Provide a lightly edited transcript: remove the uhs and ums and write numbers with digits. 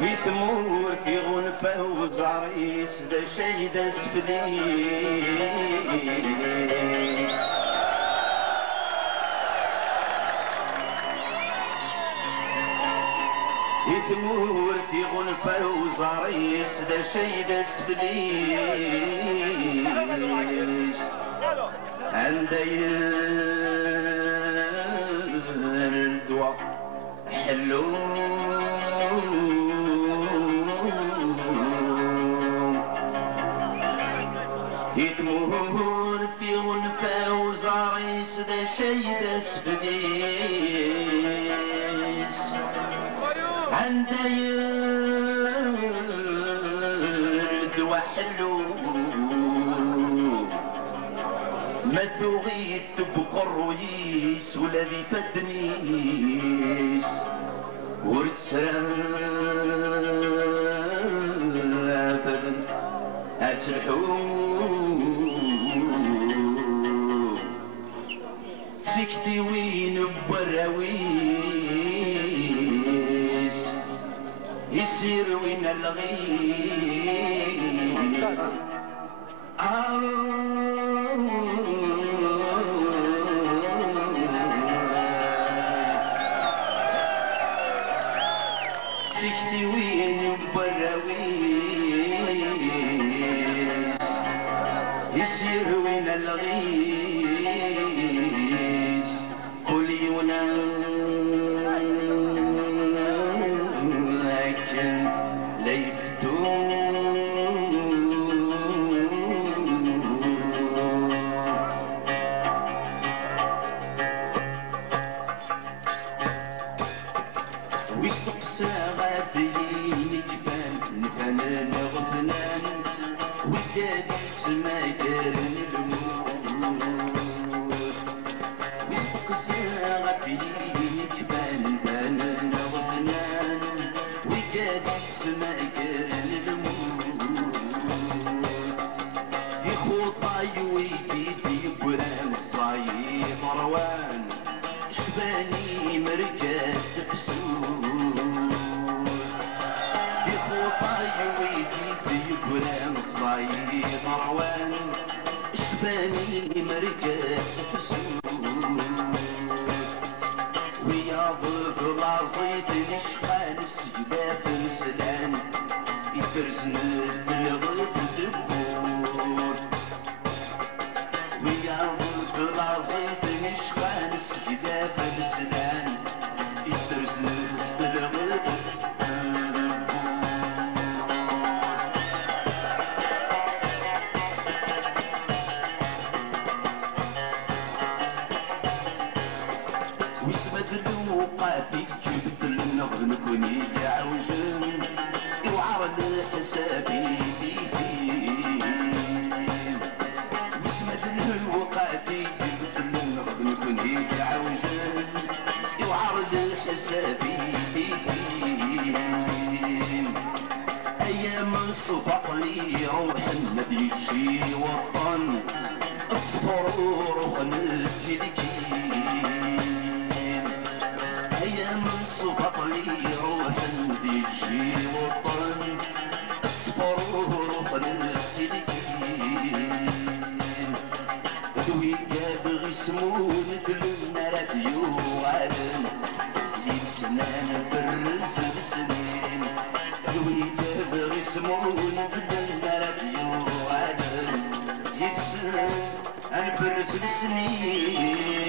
يثمور في غنفة وزعريس دا شي داس فليس يثمور في غنفة وزعريس دا شي داس فليس عنده الدواء حلو يثمور في غنفة وزعريس دا شي داس فليس عنده الدواء حلو ما ثغيث تبقى الرويس ولا ذي فدنيس ورتسرافا أتسلحون سكتي وين براويس يسير وين الغيب سكتي وين براويس يسير وين الغيس قل يناكن ليفتون ويستقسى غاديين جبان نفنان غفنان وكادي تسمى كارن الموت ويستقسى غاديين جبان نفنان غفنان وكادي تسمى كارن الموت في خطاي ويدي برام الصايد روان شباني مركز تفسود في خطاي ويدي برام الصايد روان شباني مركز تفسود ويا ضد العصيد نشقان السجدات مسلان يفرزن بالغيط دبور ويا ضد العصيد نشقان السجدات مسلان يفرزن بالغيط وقاتي جبت النغد نكوني عوجن يوعر لحسابي فيه وسمت الوقاتي جبت النغد نكوني عوجن يوعر لحسابي فيه ايام صفق لي روح النديشي وطن الصفرور ونسي لكين ايام صفق لي روح نديشي وطن الصفرور ونسي لكين دوي جاب غسمون دلنا راديو عالم ينسنان برز بسنين دوي جاب غسمون دلنا راديو عالم ينسنان برز بسنين